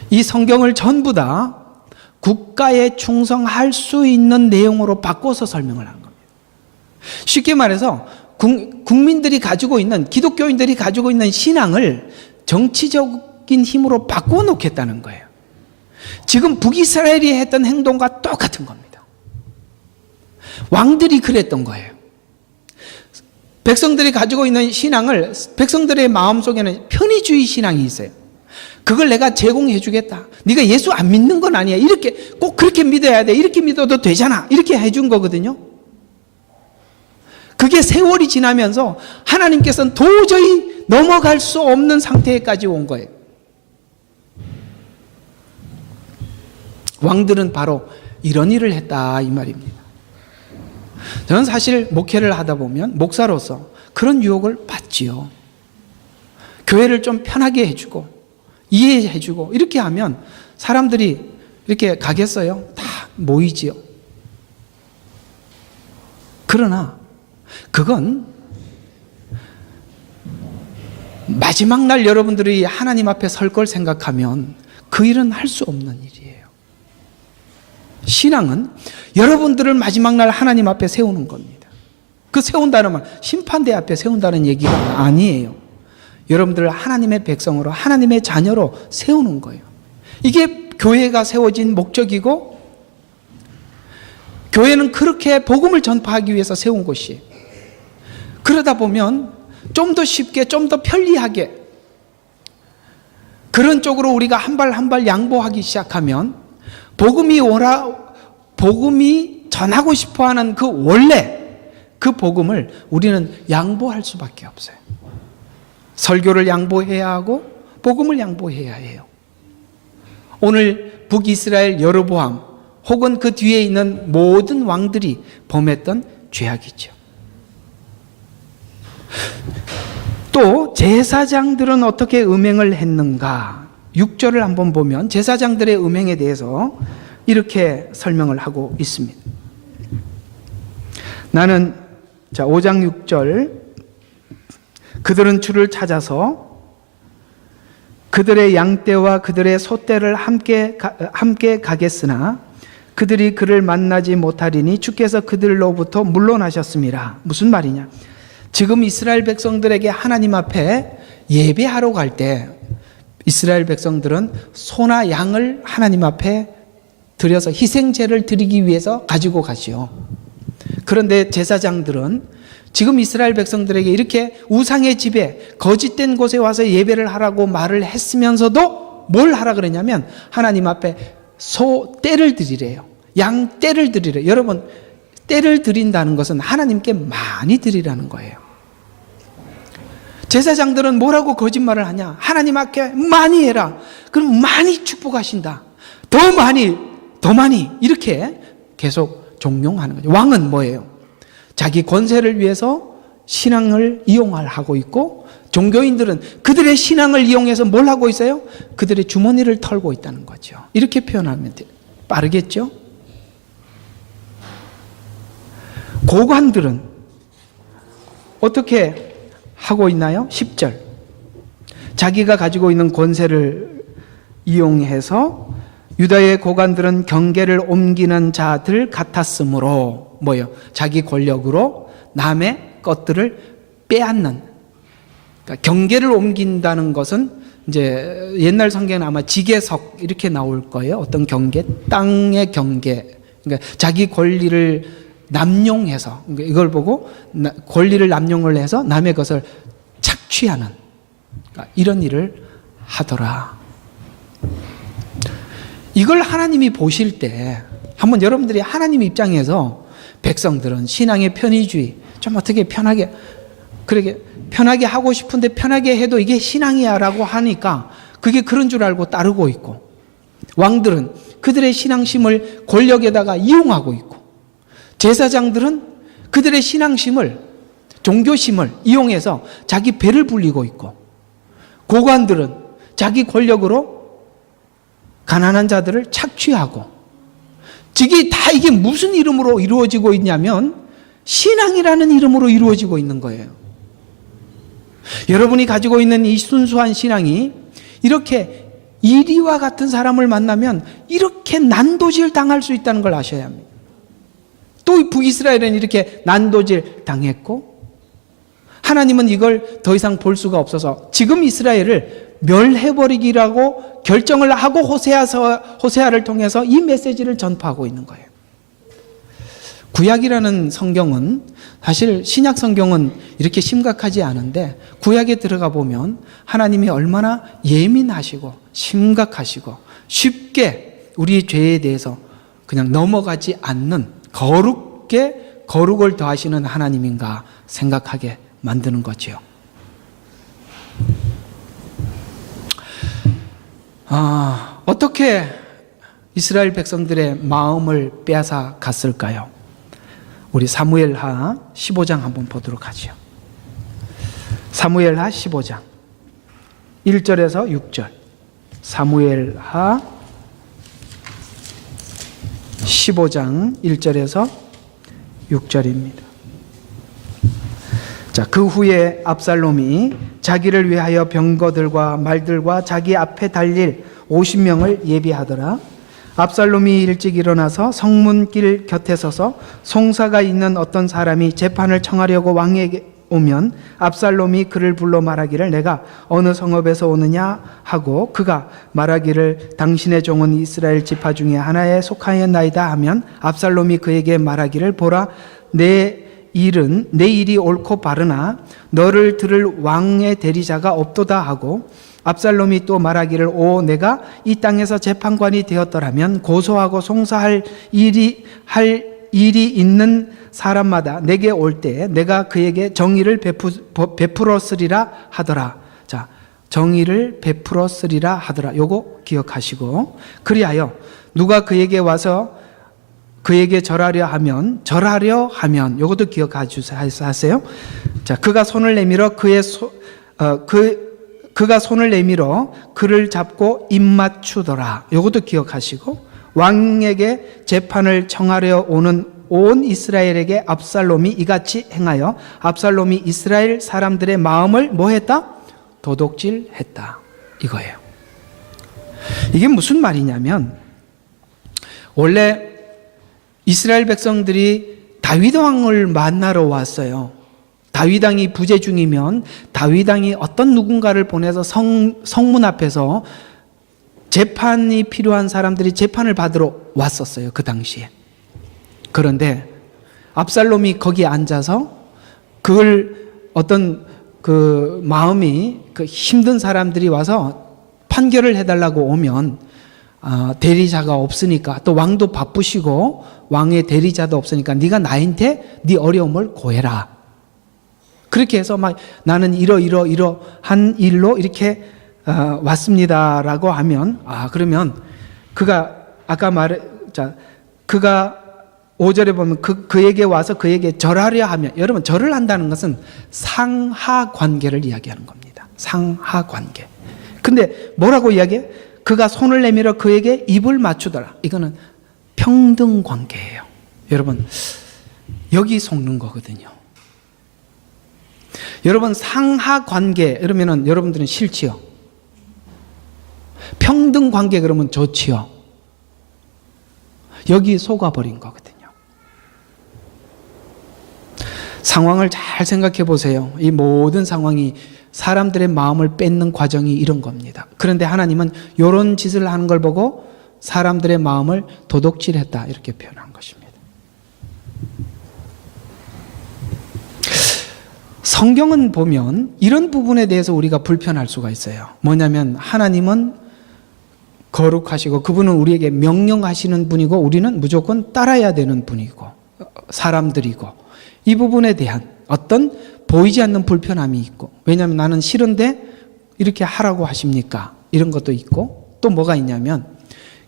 이 성경을 전부 다 국가에 충성할 수 있는 내용으로 바꿔서 설명을 한 겁니다. 쉽게 말해서 국민들이 가지고 있는, 기독교인들이 가지고 있는 신앙을 정치적인 힘으로 바꿔놓겠다는 거예요. 지금 북이스라엘이 했던 행동과 똑같은 겁니다. 왕들이 그랬던 거예요. 백성들이 가지고 있는 신앙을, 백성들의 마음속에는 편의주의 신앙이 있어요. 그걸 내가 제공해 주겠다. 네가 예수 안 믿는 건 아니야. 이렇게 꼭 그렇게 믿어야 돼. 이렇게 믿어도 되잖아. 이렇게 해준 거거든요. 그게 세월이 지나면서 하나님께서는 도저히 넘어갈 수 없는 상태까지 온 거예요. 왕들은 바로 이런 일을 했다 이 말입니다. 저는 사실 목회를 하다 보면 목사로서 그런 유혹을 받지요. 교회를 좀 편하게 해주고 이해해주고 이렇게 하면 사람들이 이렇게 가겠어요? 다 모이지요. 그러나 그건 마지막 날 여러분들이 하나님 앞에 설 걸 생각하면 그 일은 할 수 없는 일이에요. 신앙은 여러분들을 마지막 날 하나님 앞에 세우는 겁니다. 그 세운다는 말, 심판대 앞에 세운다는 얘기가 아니에요. 여러분들을 하나님의 백성으로, 하나님의 자녀로 세우는 거예요. 이게 교회가 세워진 목적이고, 교회는 그렇게 복음을 전파하기 위해서 세운 곳이에요. 그러다 보면 좀 더 쉽게, 좀 더 편리하게 그런 쪽으로 우리가 한 발 한 발 양보하기 시작하면 복음이 전하고 싶어하는 그 원래 그 복음을 우리는 양보할 수밖에 없어요. 설교를 양보해야 하고 복음을 양보해야 해요. 오늘 북이스라엘 여로보암 혹은 그 뒤에 있는 모든 왕들이 범했던 죄악이죠. 또 제사장들은 어떻게 음행을 했는가? 6절을 한번 보면 제사장들의 음행에 대해서 이렇게 설명을 하고 있습니다. 나는 5장 6절 그들은 주를 찾아서 그들의 양떼와 그들의 소떼를 함께 가겠으나 그들이 그를 만나지 못하리니 주께서 그들로부터 물러나셨습니다. 무슨 말이냐? 지금 이스라엘 백성들에게 하나님 앞에 예배하러 갈 때 이스라엘 백성들은 소나 양을 하나님 앞에 드려서 희생제를 드리기 위해서 가지고 가지요. 그런데 제사장들은 지금 이스라엘 백성들에게 이렇게 우상의 집에 거짓된 곳에 와서 예배를 하라고 말을 했으면서도 뭘 하라 그러냐면 하나님 앞에 소 떼를 드리래요. 양 떼를 드리래요. 여러분, 떼를 드린다는 것은 하나님께 많이 드리라는 거예요. 제사장들은 뭐라고 거짓말을 하냐? 하나님 앞에 많이 해라. 그럼 많이 축복하신다. 더 많이 이렇게 계속 종용하는 거죠. 왕은 뭐예요? 자기 권세를 위해서 신앙을 이용하고 있고, 종교인들은 그들의 신앙을 이용해서 뭘 하고 있어요? 그들의 주머니를 털고 있다는 거죠. 이렇게 표현하면 빠르겠죠? 고관들은 어떻게 하고 있나요? 10절. 자기가 가지고 있는 권세를 이용해서 유다의 고관들은 경계를 옮기는 자들 같았으므로 뭐예요? 자기 권력으로 남의 것들을 빼앗는. 그러니까 경계를 옮긴다는 것은 이제 옛날 성경은 아마 지계석 이렇게 나올 거예요. 어떤 경계? 땅의 경계. 그러니까 자기 권리를 남용해서, 그러니까 이걸 보고 권리를 남용을 해서 남의 것을 착취하는, 그러니까 이런 일을 하더라. 이걸 하나님이 보실 때 한번 여러분들이 하나님 입장에서 백성들은 신앙의 편의주의, 좀 어떻게 편하게 하고 싶은데 편하게 해도 이게 신앙이야 라고 하니까 그게 그런 줄 알고 따르고 있고, 왕들은 그들의 신앙심을 권력에다가 이용하고 있고, 제사장들은 그들의 신앙심을, 종교심을 이용해서 자기 배를 불리고 있고, 고관들은 자기 권력으로 가난한 자들을 착취하고, 이게 무슨 이름으로 이루어지고 있냐면 신앙이라는 이름으로 이루어지고 있는 거예요. 여러분이 가지고 있는 이 순수한 신앙이 이렇게 이리와 같은 사람을 만나면 이렇게 난도질 당할 수 있다는 걸 아셔야 합니다. 또 북이스라엘은 이렇게 난도질 당했고, 하나님은 이걸 더 이상 볼 수가 없어서 지금 이스라엘을 멸해버리기라고 결정을 하고 호세아를 통해서 이 메시지를 전파하고 있는 거예요. 구약이라는 성경은, 사실 신약 성경은 이렇게 심각하지 않은데 구약에 들어가 보면 하나님이 얼마나 예민하시고 심각하시고 쉽게 우리의 죄에 대해서 그냥 넘어가지 않는 거룩을 더하시는 하나님인가 생각하게 만드는 거지요. 어떻게 이스라엘 백성들의 마음을 빼앗아 갔을까요? 우리 사무엘하 15장 한번 보도록 하죠. 사무엘하 15장 1절에서 6절. 사무엘하 15장 1절에서 6절입니다. 자, 그 후에 압살롬이 자기를 위하여 병거들과 말들과 자기 앞에 달릴 50명을 예비하더라. 압살롬이 일찍 일어나서 성문길 곁에 서서 송사가 있는 어떤 사람이 재판을 청하려고 왕에게 오면 압살롬이 그를 불러 말하기를 내가 어느 성읍에서 오느냐 하고 그가 말하기를 당신의 종은 이스라엘 지파 중에 하나에 속하였나이다 하면 압살롬이 그에게 말하기를 보라 내 일이 옳고 바르나 너를 들을 왕의 대리자가 없도다 하고 압살롬이 또 말하기를 오 내가 이 땅에서 재판관이 되었더라면 고소하고 송사할 일이 있는 사람마다 내게 올 때 내가 그에게 정의를 베풀었으리라 하더라. 자, 정의를 베풀었으리라 하더라. 요거 기억하시고 그리하여 누가 그에게 와서 그에게 절하려 하면 요것도 기억하세요. 자, 그가 손을 내밀어 그가 손을 내밀어 그를 잡고 입맞추더라. 요것도 기억하시고 왕에게 재판을 청하려 오는 온 이스라엘에게 압살롬이 이같이 행하여 압살롬이 이스라엘 사람들의 마음을 뭐 했다? 도둑질했다. 이거예요. 이게 무슨 말이냐면 원래 이스라엘 백성들이 다윗 왕을 만나러 왔어요. 다윗 왕이 부재 중이면 다윗 왕이 어떤 누군가를 보내서 성문 앞에서 재판이 필요한 사람들이 재판을 받으러 왔었어요. 그 당시에. 그런데 압살롬이 거기에 앉아서 그걸 어떤 그 마음이 그 힘든 사람들이 와서 판결을 해달라고 오면 대리자가 없으니까 또 왕도 바쁘시고 왕의 대리자도 없으니까 네가 나한테 네 어려움을 고해라. 그렇게 해서 막 나는 이러한 일로 이렇게 왔습니다라고 하면 그러면 그가 아까 그가 5절에 보면 그에게 와서 그에게 절하려 하면 여러분 절을 한다는 것은 상하 관계를 이야기하는 겁니다. 상하 관계. 근데 뭐라고 이야기해? 그가 손을 내밀어 그에게 입을 맞추더라. 이거는 평등 관계예요. 여러분 여기 속는 거거든요. 여러분 상하 관계 그러면은 여러분들은 싫지요. 평등 관계 그러면 좋지요. 여기 속아버린 거거든요. 상황을 잘 생각해 보세요. 이 모든 상황이 사람들의 마음을 뺏는 과정이 이런 겁니다. 그런데 하나님은 이런 짓을 하는 걸 보고 사람들의 마음을 도둑질했다 이렇게 표현한 것입니다. 성경은 보면 이런 부분에 대해서 우리가 불편할 수가 있어요. 뭐냐면 하나님은 거룩하시고 그분은 우리에게 명령하시는 분이고 우리는 무조건 따라야 되는 분이고 사람들이고 이 부분에 대한 어떤 보이지 않는 불편함이 있고 왜냐하면 나는 싫은데 이렇게 하라고 하십니까? 이런 것도 있고 또 뭐가 있냐면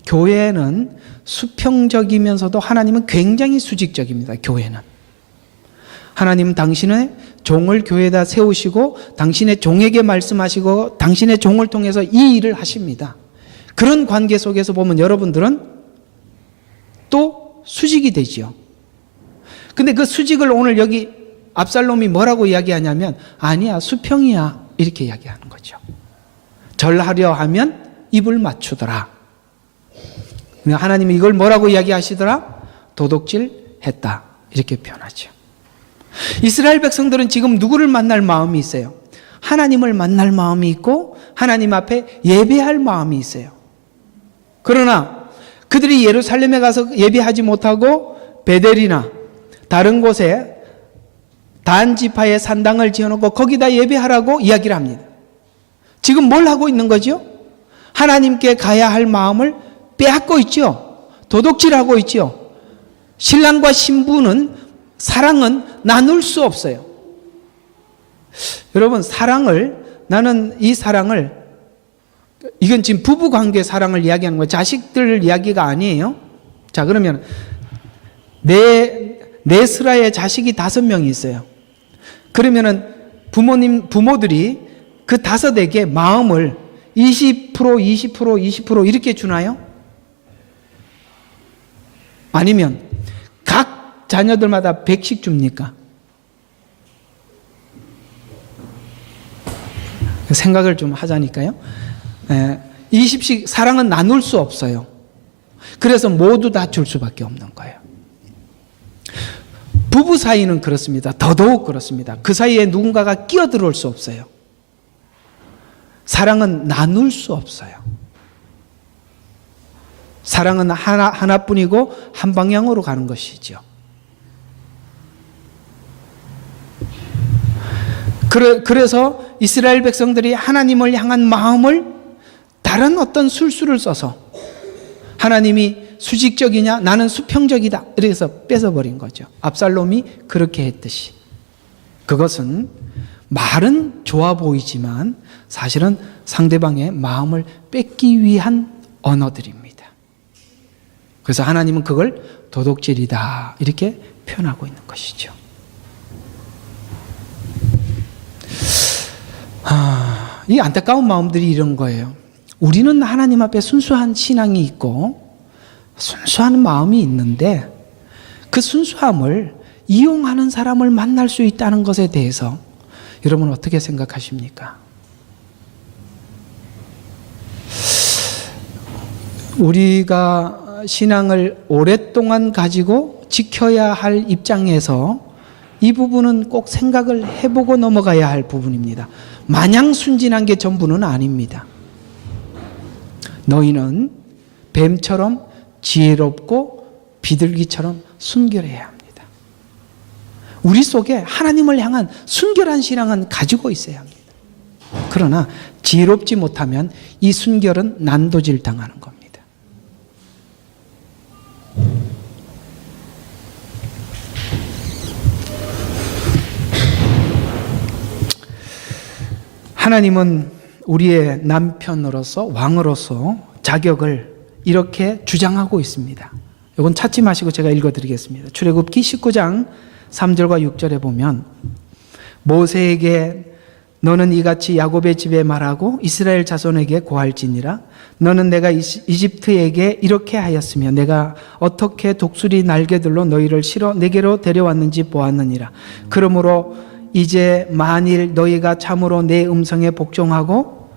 교회는 수평적이면서도 하나님은 굉장히 수직적입니다. 교회는 하나님은 당신의 종을 교회에다 세우시고 당신의 종에게 말씀하시고 당신의 종을 통해서 이 일을 하십니다. 그런 관계 속에서 보면 여러분들은 또 수직이 되지요. 근데 그 수직을 오늘 여기 압살롬이 뭐라고 이야기하냐면 아니야 수평이야 이렇게 이야기하는 거죠. 절하려 하면 입을 맞추더라. 하나님이 이걸 뭐라고 이야기하시더라? 도둑질했다 이렇게 표현하죠. 이스라엘 백성들은 지금 누구를 만날 마음이 있어요? 하나님을 만날 마음이 있고 하나님 앞에 예배할 마음이 있어요. 그러나 그들이 예루살렘에 가서 예배하지 못하고 베델이나 다른 곳에 단 지파의 산당을 지어놓고 거기다 예배하라고 이야기를 합니다. 지금 뭘 하고 있는 거죠? 하나님께 가야 할 마음을 빼앗고 있죠. 도둑질하고 있죠. 신랑과 신부는 사랑은 나눌 수 없어요. 여러분, 나는 이 사랑을, 이건 지금 부부관계 사랑을 이야기하는 거예요. 자식들 이야기가 아니에요. 자, 그러면 내 슬하에 자식이 5명이 있어요. 그러면은 부모들이 그 5에게 마음을 20%, 20%, 20% 이렇게 주나요? 아니면 각 자녀들마다 100씩 줍니까? 생각을 좀 하자니까요. 20씩 사랑은 나눌 수 없어요. 그래서 모두 다 줄 수밖에 없는 거예요. 부부 사이는 그렇습니다. 더더욱 그렇습니다. 그 사이에 누군가가 끼어들어올 수 없어요. 사랑은 나눌 수 없어요. 사랑은 하나뿐이고 한 방향으로 가는 것이죠. 그래서 이스라엘 백성들이 하나님을 향한 마음을 다른 어떤 술수를 써서, 하나님이 수직적이냐 나는 수평적이다 이래서 뺏어버린 거죠. 압살롬이 그렇게 했듯이. 그것은 말은 좋아 보이지만 사실은 상대방의 마음을 뺏기 위한 언어들입니다. 그래서 하나님은 그걸 도둑질이다 이렇게 표현하고 있는 것이죠. 이 안타까운 마음들이 이런 거예요. 우리는 하나님 앞에 순수한 신앙이 있고 순수한 마음이 있는데 그 순수함을 이용하는 사람을 만날 수 있다는 것에 대해서 여러분 어떻게 생각하십니까? 우리가 신앙을 오랫동안 가지고 지켜야 할 입장에서 이 부분은 꼭 생각을 해보고 넘어가야 할 부분입니다. 마냥 순진한 게 전부는 아닙니다. 너희는 뱀처럼 지혜롭고 비둘기처럼 순결해야 합니다. 우리 속에 하나님을 향한 순결한 신앙은 가지고 있어야 합니다. 그러나 지혜롭지 못하면 이 순결은 난도질 당하는 겁니다. 하나님은 우리의 남편으로서, 왕으로서 자격을 이렇게 주장하고 있습니다. 이건 찾지 마시고 제가 읽어드리겠습니다. 출애굽기 19장 3절과 6절에 보면 모세에게 너는 이같이 야곱의 집에 말하고 이스라엘 자손에게 고할지니라. 너는 내가 이집트에게 이렇게 하였으며 내가 어떻게 독수리 날개들로 너희를 실어 내게로 데려왔는지 보았느니라. 그러므로 이제 만일 너희가 참으로 내 음성에 복종하고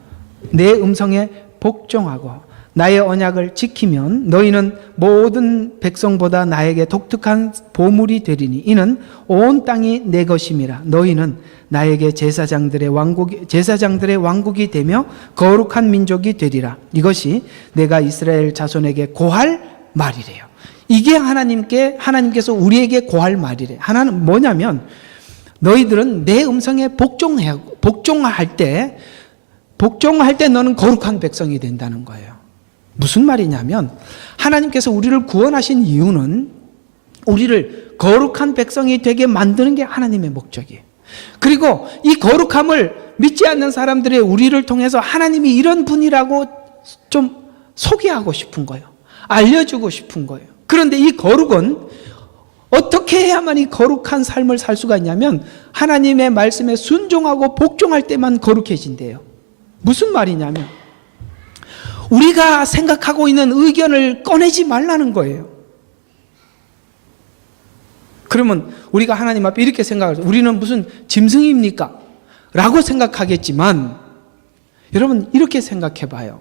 나의 언약을 지키면 너희는 모든 백성보다 나에게 독특한 보물이 되리니 이는 온 땅이 내 것임이라. 너희는 나에게 제사장들의 왕국이 되며 거룩한 민족이 되리라. 이것이 내가 이스라엘 자손에게 고할 말이래요. 이게 하나님께서 우리에게 고할 말이래. 하나는 뭐냐면 너희들은 내 음성에 복종할 때 너는 거룩한 백성이 된다는 거예요. 무슨 말이냐면 하나님께서 우리를 구원하신 이유는 우리를 거룩한 백성이 되게 만드는 게 하나님의 목적이에요. 그리고 이 거룩함을 믿지 않는 사람들의 우리를 통해서 하나님이 이런 분이라고 좀 소개하고 싶은 거예요. 알려주고 싶은 거예요. 그런데 이 거룩은 어떻게 해야만 이 거룩한 삶을 살 수가 있냐면 하나님의 말씀에 순종하고 복종할 때만 거룩해진대요. 무슨 말이냐면 우리가 생각하고 있는 의견을 꺼내지 말라는 거예요. 그러면 우리가 하나님 앞에 이렇게 생각하죠. 우리는 무슨 짐승입니까? 라고 생각하겠지만 여러분 이렇게 생각해 봐요.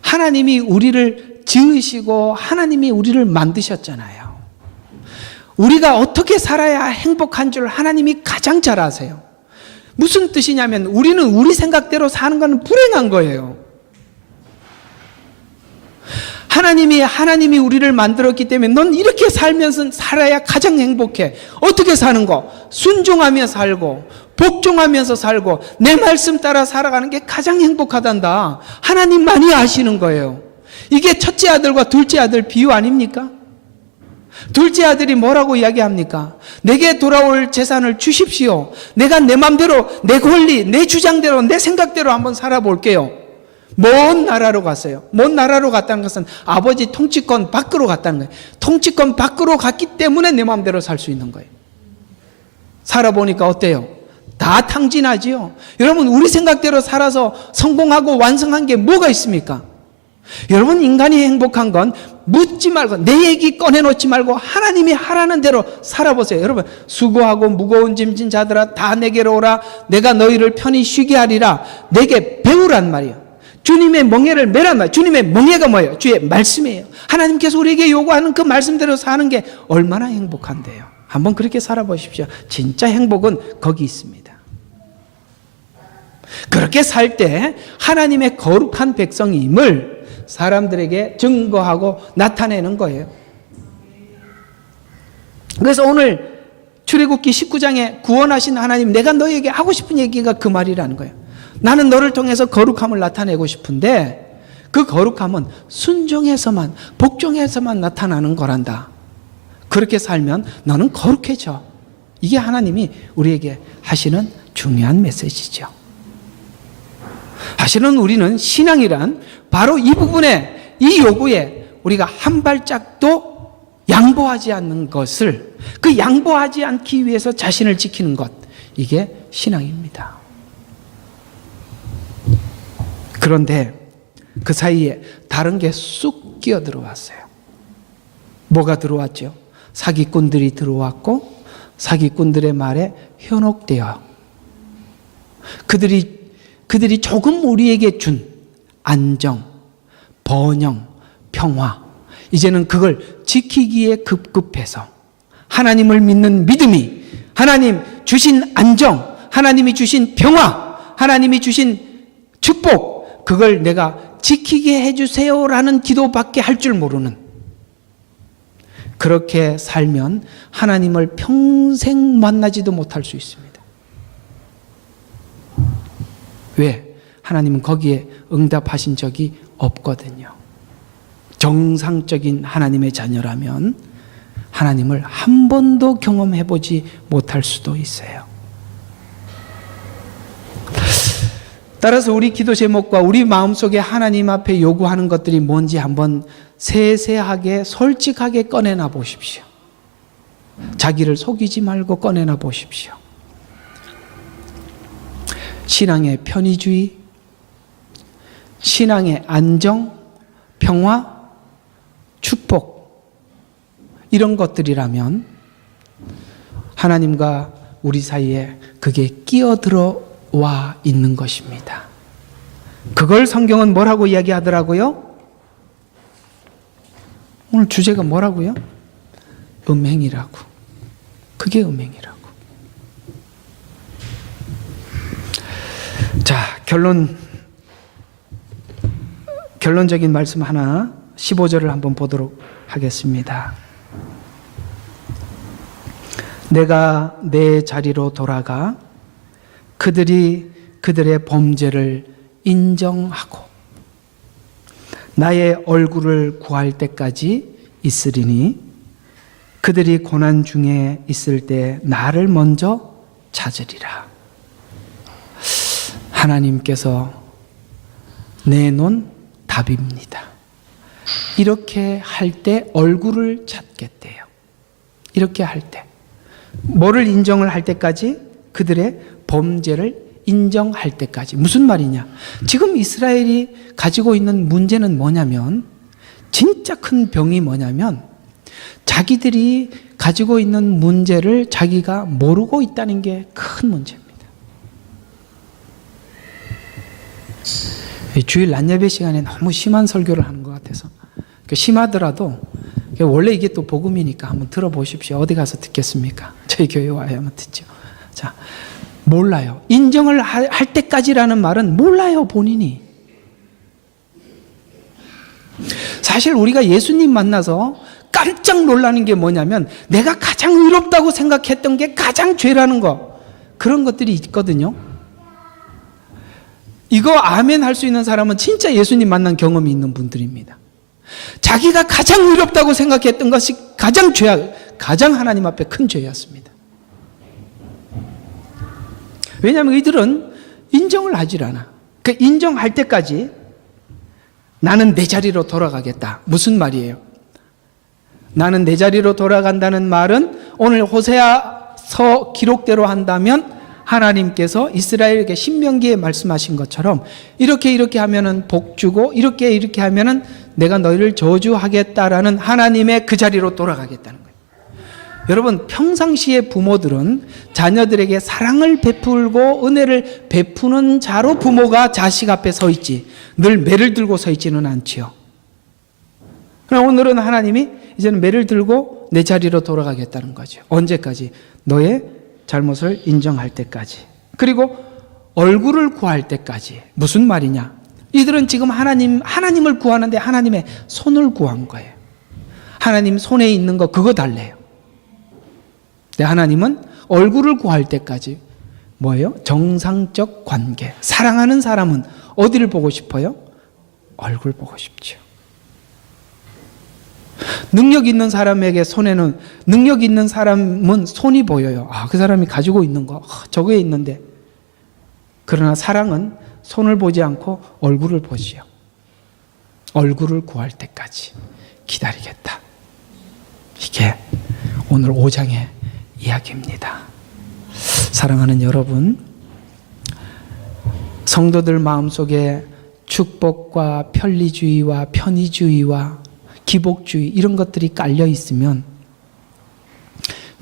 하나님이 우리를 지으시고 하나님이 우리를 만드셨잖아요. 우리가 어떻게 살아야 행복한 줄 하나님이 가장 잘 아세요. 무슨 뜻이냐면 우리는 우리 생각대로 사는 건 불행한 거예요. 하나님이 우리를 만들었기 때문에 넌 이렇게 살면서 살아야 가장 행복해. 어떻게 사는 거? 순종하며 살고 복종하면서 살고 내 말씀 따라 살아가는 게 가장 행복하단다. 하나님만이 아시는 거예요. 이게 첫째 아들과 둘째 아들 비유 아닙니까? 둘째 아들이 뭐라고 이야기합니까? 내게 돌아올 재산을 주십시오. 내가 내 맘대로, 내 권리, 내 주장대로, 내 생각대로 한번 살아볼게요. 먼 나라로 갔어요. 먼 나라로 갔다는 것은 아버지 통치권 밖으로 갔다는 거예요. 통치권 밖으로 갔기 때문에 내 맘대로 살 수 있는 거예요. 살아보니까 어때요? 다 탕진하지요. 여러분, 우리 생각대로 살아서 성공하고 완성한 게 뭐가 있습니까? 여러분, 인간이 행복한 건 묻지 말고, 내 얘기 꺼내놓지 말고 하나님이 하라는 대로 살아보세요. 여러분, 수고하고 무거운 짐진 자들아 다 내게로 오라. 내가 너희를 편히 쉬게 하리라. 내게 배우란 말이에요. 주님의 멍에를 매란 말이에요. 주님의 멍에가 뭐예요? 주의 말씀이에요. 하나님께서 우리에게 요구하는 그 말씀대로 사는 게 얼마나 행복한데요. 한번 그렇게 살아보십시오. 진짜 행복은 거기 있습니다. 그렇게 살 때 하나님의 거룩한 백성임을 사람들에게 증거하고 나타내는 거예요. 그래서 오늘 출애굽기 19장에 구원하신 하나님, 내가 너에게 하고 싶은 얘기가 그 말이라는 거예요. 나는 너를 통해서 거룩함을 나타내고 싶은데 그 거룩함은 순종에서만, 복종에서만 나타나는 거란다. 그렇게 살면 너는 거룩해져. 이게 하나님이 우리에게 하시는 중요한 메시지죠. 사실은 우리는 신앙이란 바로 이 부분에, 이 요구에 우리가 한 발짝도 양보하지 않는 것을, 그 양보하지 않기 위해서 자신을 지키는 것, 이게 신앙입니다. 그런데 그 사이에 다른 게 쑥 끼어 들어왔어요. 뭐가 들어왔죠? 사기꾼들이 들어왔고, 사기꾼들의 말에 현혹되어 그들이 조금 우리에게 준 안정, 번영, 평화, 이제는 그걸 지키기에 급급해서 하나님을 믿는 믿음이, 하나님 주신 안정, 하나님이 주신 평화, 하나님이 주신 축복, 그걸 내가 지키게 해주세요라는 기도밖에 할 줄 모르는, 그렇게 살면 하나님을 평생 만나지도 못할 수 있습니다. 왜? 하나님은 거기에 응답하신 적이 없거든요. 정상적인 하나님의 자녀라면 하나님을 한 번도 경험해보지 못할 수도 있어요. 따라서 우리 기도 제목과 우리 마음속에 하나님 앞에 요구하는 것들이 뭔지 한번 세세하게 솔직하게 꺼내나 보십시오. 자기를 속이지 말고 꺼내나 보십시오. 신앙의 편의주의, 신앙의 안정, 평화, 축복, 이런 것들이라면 하나님과 우리 사이에 그게 끼어들어와 있는 것입니다. 그걸 성경은 뭐라고 이야기하더라고요? 오늘 주제가 뭐라고요? 음행이라고. 그게 음행이라고. 자, 결론적인 말씀 하나, 15절을 한번 보도록 하겠습니다. 내가 내 자리로 돌아가 그들이 그들의 범죄를 인정하고 나의 얼굴을 구할 때까지 있으리니 그들이 고난 중에 있을 때 나를 먼저 찾으리라. 하나님께서 내놓은 답입니다. 이렇게 할 때 얼굴을 찾겠대요. 이렇게 할 때. 뭐를 인정을 할 때까지? 그들의 범죄를 인정할 때까지. 무슨 말이냐? 지금 이스라엘이 가지고 있는 문제는 뭐냐면, 진짜 큰 병이 뭐냐면 자기들이 가지고 있는 문제를 자기가 모르고 있다는 게 큰 문제입니다. 주일 낮예배 시간에 너무 심한 설교를 하는 것 같아서, 심하더라도 원래 이게 또 복음이니까 한번 들어보십시오. 어디 가서 듣겠습니까? 저희 교회 와야만 듣죠. 자, 몰라요. 인정을 할 때까지라는 말은 몰라요, 본인이. 사실 우리가 예수님 만나서 깜짝 놀라는 게 뭐냐면 내가 가장 의롭다고 생각했던 게 가장 죄라는 거, 그런 것들이 있거든요. 이거 아멘 할 수 있는 사람은 진짜 예수님 만난 경험이 있는 분들입니다. 자기가 가장 의롭다고 생각했던 것이 가장 하나님 앞에 큰 죄였습니다. 왜냐하면 이들은 인정을 하질 않아. 그 인정할 때까지 나는 내 자리로 돌아가겠다. 무슨 말이에요? 나는 내 자리로 돌아간다는 말은 오늘 호세아서 기록대로 한다면 하나님께서 이스라엘에게 신명기에 말씀하신 것처럼 이렇게 하면은 복 주고 이렇게 하면은 내가 너희를 저주하겠다라는 하나님의 그 자리로 돌아가겠다는 거예요. 여러분, 평상시에 부모들은 자녀들에게 사랑을 베풀고 은혜를 베푸는 자로 부모가 자식 앞에 서 있지 늘 매를 들고 서 있지는 않지요. 그러나 오늘은 하나님이 이제는 매를 들고 내 자리로 돌아가겠다는 거죠. 언제까지? 너의 잘못을 인정할 때까지. 그리고 얼굴을 구할 때까지. 무슨 말이냐? 이들은 지금 하나님을 구하는데 하나님의 손을 구한 거예요. 하나님 손에 있는 거 그거 달래요. 근데 하나님은 얼굴을 구할 때까지 뭐예요? 정상적 관계. 사랑하는 사람은 어디를 보고 싶어요? 얼굴 보고 싶죠. 능력 있는 사람에게 능력 있는 사람은 손이 보여요. 그 사람이 가지고 있는 거 저거에 있는데. 그러나 사랑은 손을 보지 않고 얼굴을 보지요. 얼굴을 구할 때까지 기다리겠다. 이게 오늘 5장의 이야기입니다. 사랑하는 여러분, 성도들 마음속에 축복과 편리주의와 편의주의와 기복주의 이런 것들이 깔려 있으면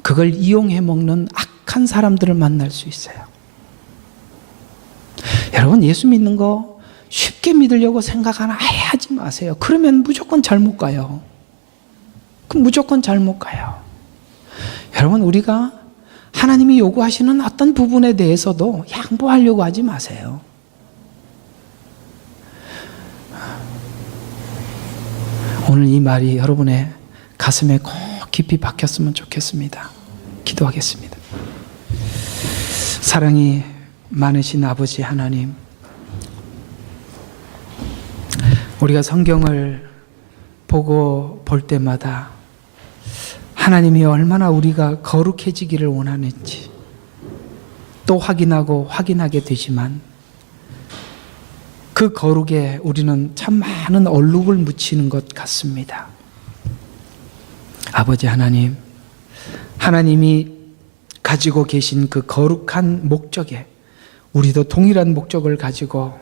그걸 이용해 먹는 악한 사람들을 만날 수 있어요. 여러분, 예수 믿는 거 쉽게 믿으려고 생각 아예 하지 마세요. 그러면 무조건 잘못 가요. 그럼 무조건 잘못 가요. 여러분, 우리가 하나님이 요구하시는 어떤 부분에 대해서도 양보하려고 하지 마세요. 오늘 이 말이 여러분의 가슴에 꼭 깊이 박혔으면 좋겠습니다. 기도하겠습니다. 사랑이 많으신 아버지 하나님, 우리가 성경을 보고 볼 때마다 하나님이 얼마나 우리가 거룩해지기를 원하는지 또 확인하게 되지만 그 거룩에 우리는 참 많은 얼룩을 묻히는 것 같습니다. 아버지 하나님, 하나님이 가지고 계신 그 거룩한 목적에 우리도 동일한 목적을 가지고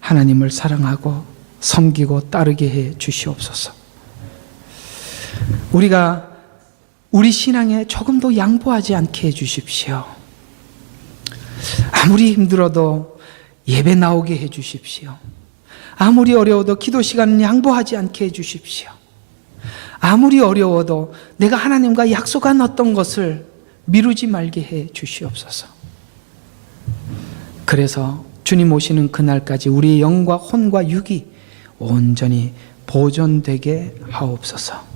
하나님을 사랑하고 섬기고 따르게 해 주시옵소서. 우리가 우리 신앙에 조금도 양보하지 않게 해 주십시오. 아무리 힘들어도 예배 나오게 해 주십시오. 아무리 어려워도 기도 시간은 양보하지 않게 해 주십시오. 아무리 어려워도 내가 하나님과 약속한 어떤 것을 미루지 말게 해 주시옵소서. 그래서 주님 오시는 그날까지 우리의 영과 혼과 육이 온전히 보존되게 하옵소서.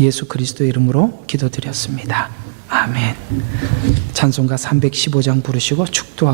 예수 그리스도의 이름으로 기도드렸습니다. 아멘. 찬송가 315장 부르시고 축도하고